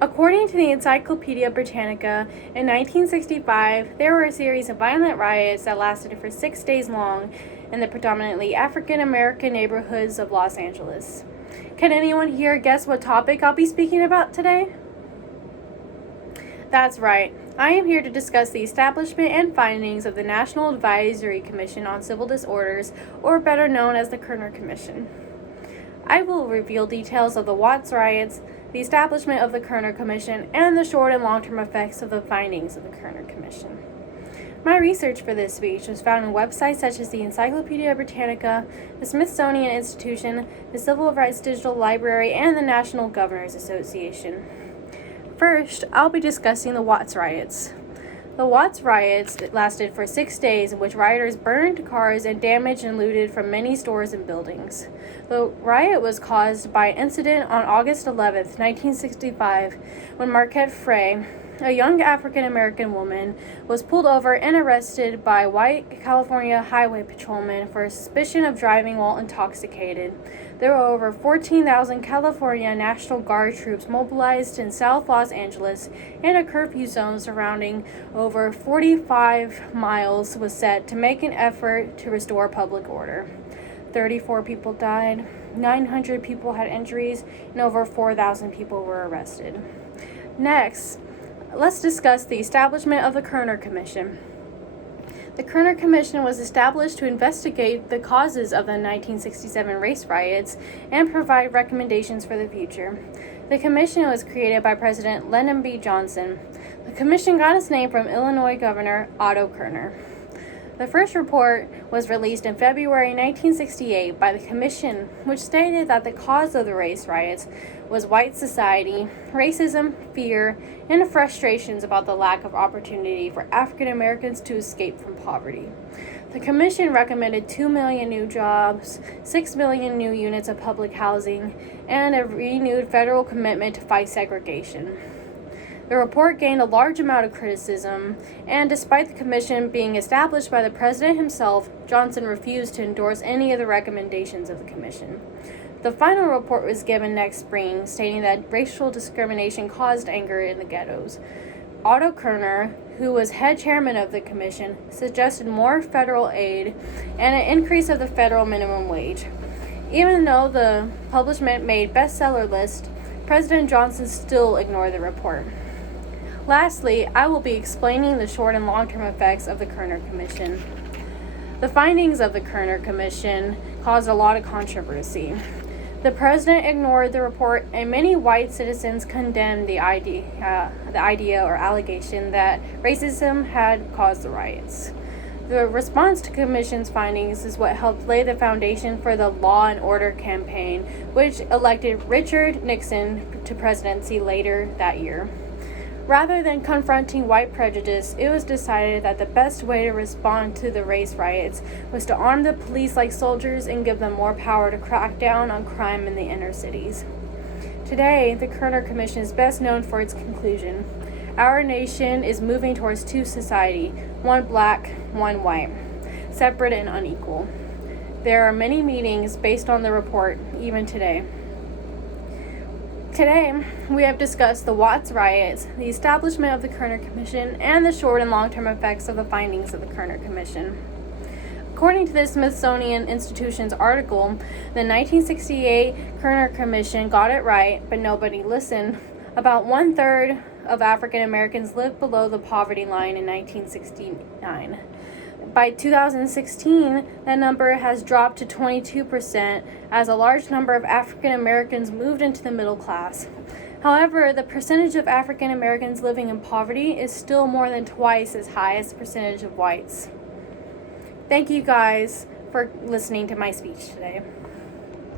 According to the Encyclopedia Britannica, in 1965, there were a series of violent riots that lasted for 6 days long in the predominantly African American neighborhoods of Los Angeles. Can anyone here guess what topic I'll be speaking about today? That's right. I am here to discuss the establishment and findings of the National Advisory Commission on Civil Disorders, or better known as the Kerner Commission. I will reveal details of the Watts riots, the establishment of the Kerner Commission, and the short and long-term effects of the findings of the Kerner Commission. My research for this speech was found on websites such as the Encyclopedia Britannica, the Smithsonian Institution, the Civil Rights Digital Library, and the National Governors Association. First, I'll be discussing the Watts riots. The Watts riots lasted for 6 days, in which rioters burned cars and damaged and looted from many stores and buildings. The riot was caused by an incident on August 11, 1965, when Marquette Frey, a young African-American woman, was pulled over and arrested by white California highway patrolmen for suspicion of driving while intoxicated. There were over 14,000 California National Guard troops mobilized in South Los Angeles, and a curfew zone surrounding over 45 miles was set to make an effort to restore public order. 34 people died, 900 people had injuries, and over 4,000 people were arrested. Next, let's discuss the establishment of the Kerner Commission. The Kerner Commission was established to investigate the causes of the 1967 race riots and provide recommendations for the future. The commission was created by President Lyndon B. Johnson. The commission got its name from Illinois Governor Otto Kerner. The first report was released in February 1968 by the commission, which stated that the cause of the race riots was white society, racism, fear, and frustrations about the lack of opportunity for African Americans to escape from poverty. The commission recommended 2 million new jobs, 6 million new units of public housing, and a renewed federal commitment to fight segregation. The report gained a large amount of criticism, and despite the commission being established by the president himself, Johnson refused to endorse any of the recommendations of the commission. The final report was given next spring, stating that racial discrimination caused anger in the ghettos. Otto Kerner, who was head chairman of the commission, suggested more federal aid and an increase of the federal minimum wage. Even though the publication made bestseller list, President Johnson still ignored the report. Lastly, I will be explaining the short and long-term effects of the Kerner Commission. The findings of the Kerner Commission caused a lot of controversy. The president ignored the report, and many white citizens condemned the idea or allegation that racism had caused the riots. The response to Commission's findings is what helped lay the foundation for the Law and Order campaign, which elected Richard Nixon to presidency later that year. Rather than confronting white prejudice, it was decided that the best way to respond to the race riots was to arm the police like soldiers and give them more power to crack down on crime in the inner cities. Today, the Kerner Commission is best known for its conclusion. Our nation is moving towards two society, one black, one white, separate and unequal. There are many meanings based on the report, even today. Today, we have discussed the Watts riots, the establishment of the Kerner Commission, and the short and long-term effects of the findings of the Kerner Commission. According to the Smithsonian Institution's article, the 1968 Kerner Commission got it right, but nobody listened. About 1/3 of African Americans lived below the poverty line in 1969. By 2016, that number has dropped to 22%, as a large number of African Americans moved into the middle class. However, the percentage of African Americans living in poverty is still more than twice as high as the percentage of whites. Thank you guys for listening to my speech today.